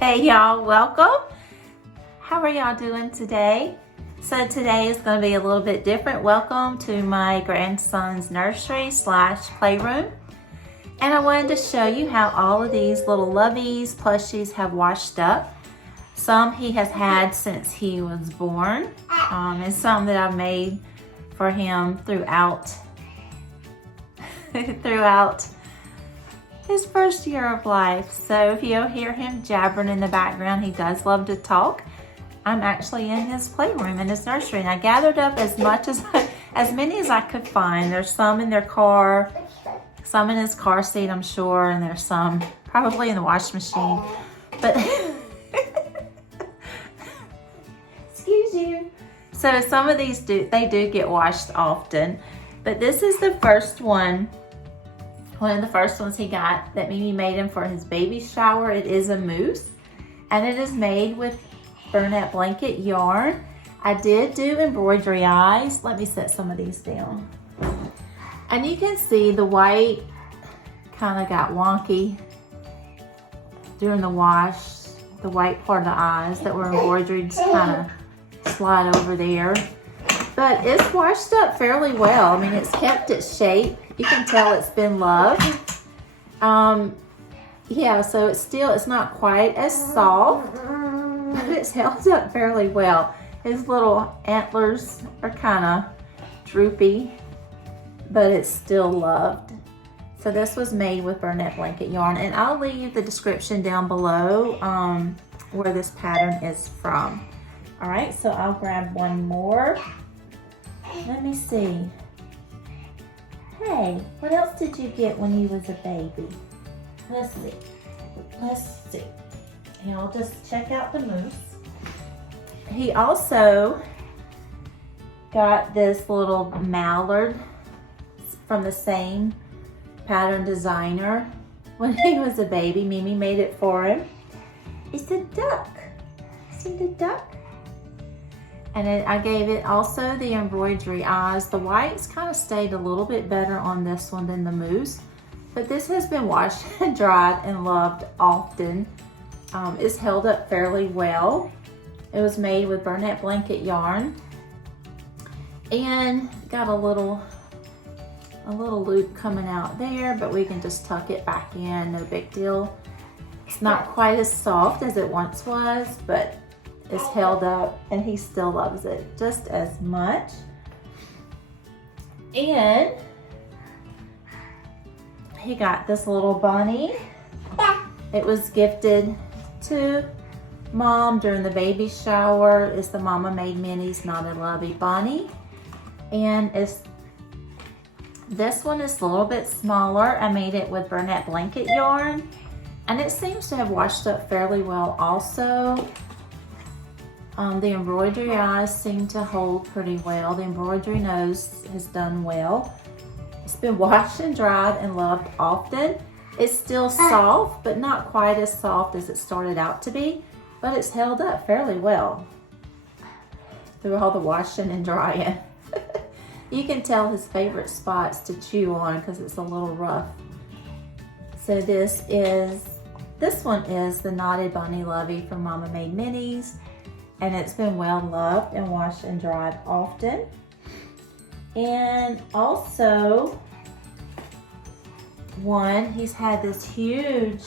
Hey y'all, welcome. How are y'all doing today? So today is going to be a little bit different. Welcome to my grandson's nursery / playroom. And I wanted to show you how all of these little Loveys plushies have washed up. Some he has had since he was born, and some that I've made for him throughout his first year of life. So if you hear him jabbering in the background, he does love to talk. I'm actually in his playroom in his nursery, and I gathered up as many as I could find. There's some in their car, some in his car seat, I'm sure, and there's some probably in the washing machine. But excuse you. So some of these do get washed often, but this is the first one. One of the first ones he got that Mimi made him for his baby shower. It is a mousse, and it is made with burlap blanket yarn. I did do embroidery eyes. Let me set some of these down. And you can see the white kind of got wonky during the wash. The white part of the eyes that were embroidered just kind of slide over there. But it's washed up fairly well. I mean, it's kept its shape. You can tell it's been loved. Yeah, so it's not quite as soft, but it's held up fairly well. His little antlers are kind of droopy, but it's still loved. So this was made with burlap blanket yarn, and I'll leave the description down below where this pattern is from. All right, so I'll grab one more. Let me see. Hey, what else did you get when you was a baby? Let's see. And I'll just check out the mousse. He also got this little Mallard from the same pattern designer when he was a baby. Mimi made it for him. It's a duck. See the duck? And I gave it also the embroidery eyes. The whites kind of stayed a little bit better on this one than the mousse, but this has been washed and dried and loved often. It's held up fairly well. It was made with burlap blanket yarn and got a little loop coming out there, but we can just tuck it back in, no big deal. It's not quite as soft as it once was, but it's held up and he still loves it just as much. And he got this little bunny. It was gifted to Mom during the baby shower. It's the Mama Made Minis Knotted Lovey bunny. And this one is a little bit smaller. I made it with burlap blanket yarn, and it seems to have washed up fairly well also. The embroidery eyes seem to hold pretty well. The embroidery nose has done well. It's been washed and dried and loved often. It's still soft, but not quite as soft as it started out to be, but it's held up fairly well through all the washing and drying. You can tell his favorite spots to chew on because it's a little rough. So this one is the Knotted Bunny Lovey from Mama Made Minis. And it's been well loved and washed and dried often. And also he's had this huge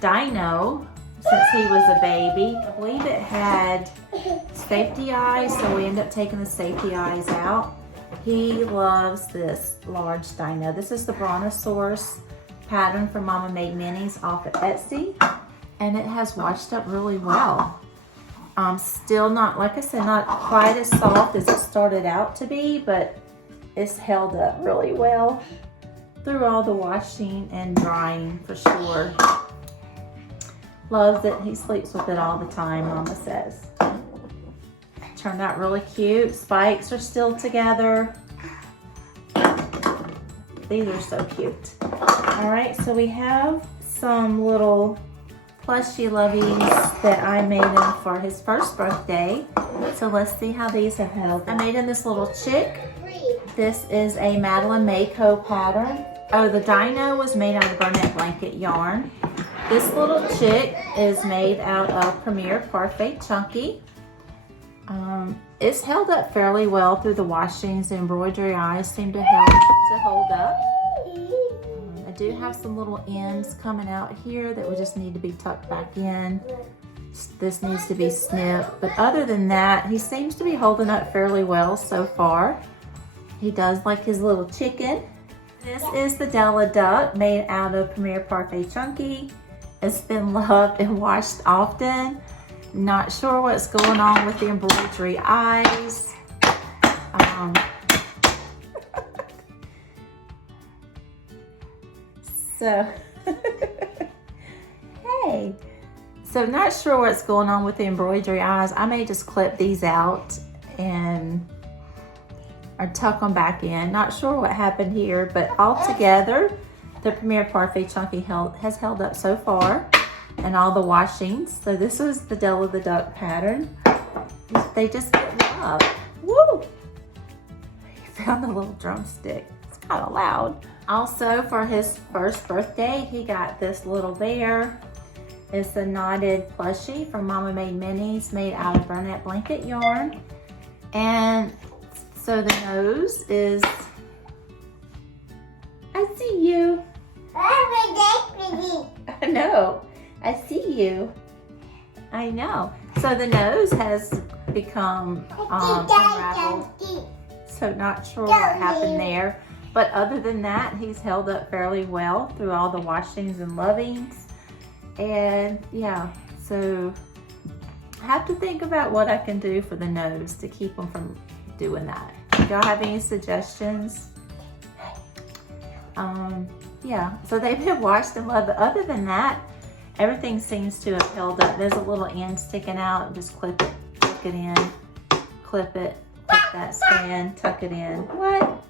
Dino since he was a baby. I believe it had safety eyes, so we ended up taking the safety eyes out. He loves this large Dino. This is the Brontosaurus pattern from Mama Made Minis off of Etsy, and it has washed up really well. Still not, like I said, not quite as soft as it started out to be, but it's held up really well through all the washing and drying for sure. Loves it. He sleeps with it all the time, Mama says. Turned out really cute. Spikes are still together. These are so cute. All right, so we have some little plushie loveys that I made him for his first birthday. So let's see how these have held. I made him this little chick. This is a Madeline Mako pattern. Oh, the Dino was made out of burlap blanket yarn. This little chick is made out of Premier Parfait Chunky. It's held up fairly well through the washings. The embroidery eyes seem to help to hold up. I do have some little ends coming out here that would just need to be tucked back in. This needs to be snipped, but other than that, he seems to be holding up fairly well so far. He does like his little chicken. This is the Dela Duck made out of Premier Parfait Chunky. It's been loved and washed often. Not sure what's going on with the embroidery eyes. Hey. So not sure what's going on with the embroidery eyes. I may just clip these out or tuck them back in. Not sure what happened here, but altogether, the Premier Parfait Chunky has held up so far, and all the washings. So this was the Dela the Duck pattern. They just get love. Woo! He found the little drumstick. It's kind of loud. Also, for his first birthday, he got this little bear. It's a knotted plushie from Mama Made Minis, made out of Burnett blanket yarn. And so the nose is, I see you. I know, I see you. I know. So the nose has become unraveled. So not sure what happened there. But other than that, he's held up fairly well through all the washings and lovings. And yeah, so I have to think about what I can do for the nose to keep him from doing that. If y'all have any suggestions? Yeah, so they've been washed and loved, but other than that, everything seems to have held up. There's a little end sticking out. Just clip it, tuck it in, clip it, clip that strand, tuck it in. What?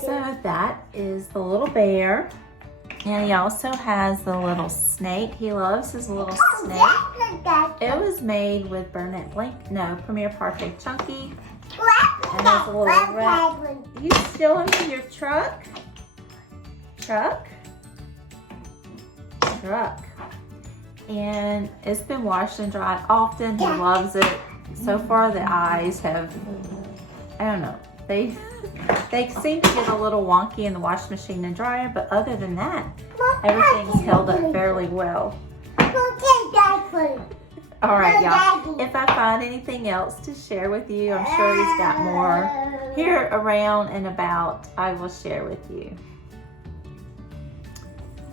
So that is the little bear. And he also has the little snake. He loves his little snake. It was made with Premier Parfait Chunky. And there's a little rat. You still in your truck? Truck. And it's been washed and dried often. He loves it. So far the eyes have, I don't know, they seem to get a little wonky in the washing machine and dryer, but other than that, everything's held up fairly well. All right, y'all. If I find anything else to share with you, I'm sure he's got more here around and about, I will share with you.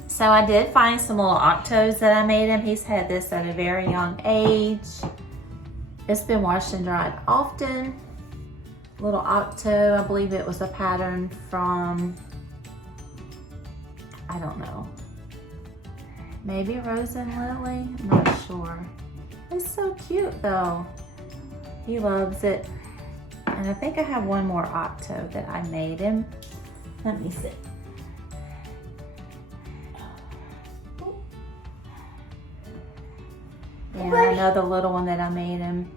So I did find some little Octos that I made him. He's had this at a very young age. It's been washed and dried often. Little Octo, I believe it was a pattern from, I don't know, maybe Rose and Lily, I'm not sure. It's so cute though. He loves it. And I think I have one more Octo that I made him. Let me see. Yeah, another little one that I made him.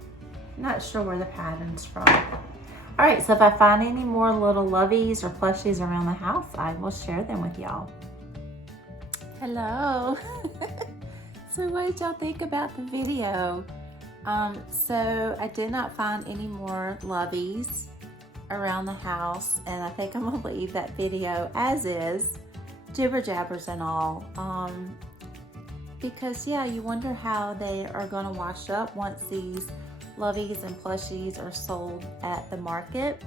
Not sure where the pattern's from. All right, so if I find any more little loveys or plushies around the house, I will share them with y'all. Hello. So what did y'all think about the video? So I did not find any more loveys around the house, and I think I'm gonna leave that video as is, jibber jabbers and all. Because yeah, you wonder how they are gonna wash up once these loveys and plushies are sold at the market.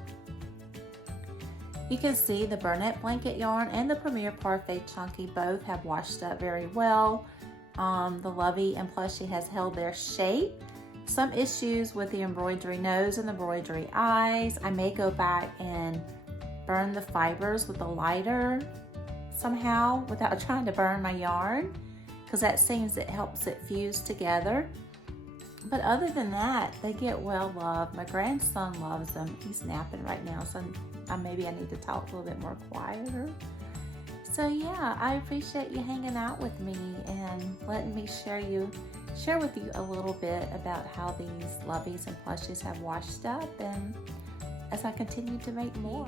You can see the Burnett blanket yarn and the Premier Parfait Chunky both have washed up very well. The lovey and plushie has held their shape. Some issues with the embroidery nose and the embroidery eyes. I may go back and burn the fibers with a lighter somehow without trying to burn my yarn, because that seems it helps it fuse together. But other than that, they get well loved. My grandson loves them. He's napping right now, so maybe I need to talk a little bit more quieter. So yeah, I appreciate you hanging out with me and letting me share with you a little bit about how these loveys and plushies have washed up, and as I continue to make more.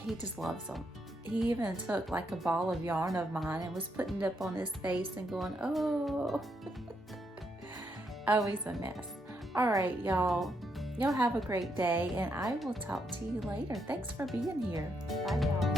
He just loves them. he even took like a ball of yarn of mine and was putting it up on his face and going, oh. Oh, he's a mess. All right, y'all. Y'all have a great day, and I will talk to you later. Thanks for being here. Bye, y'all.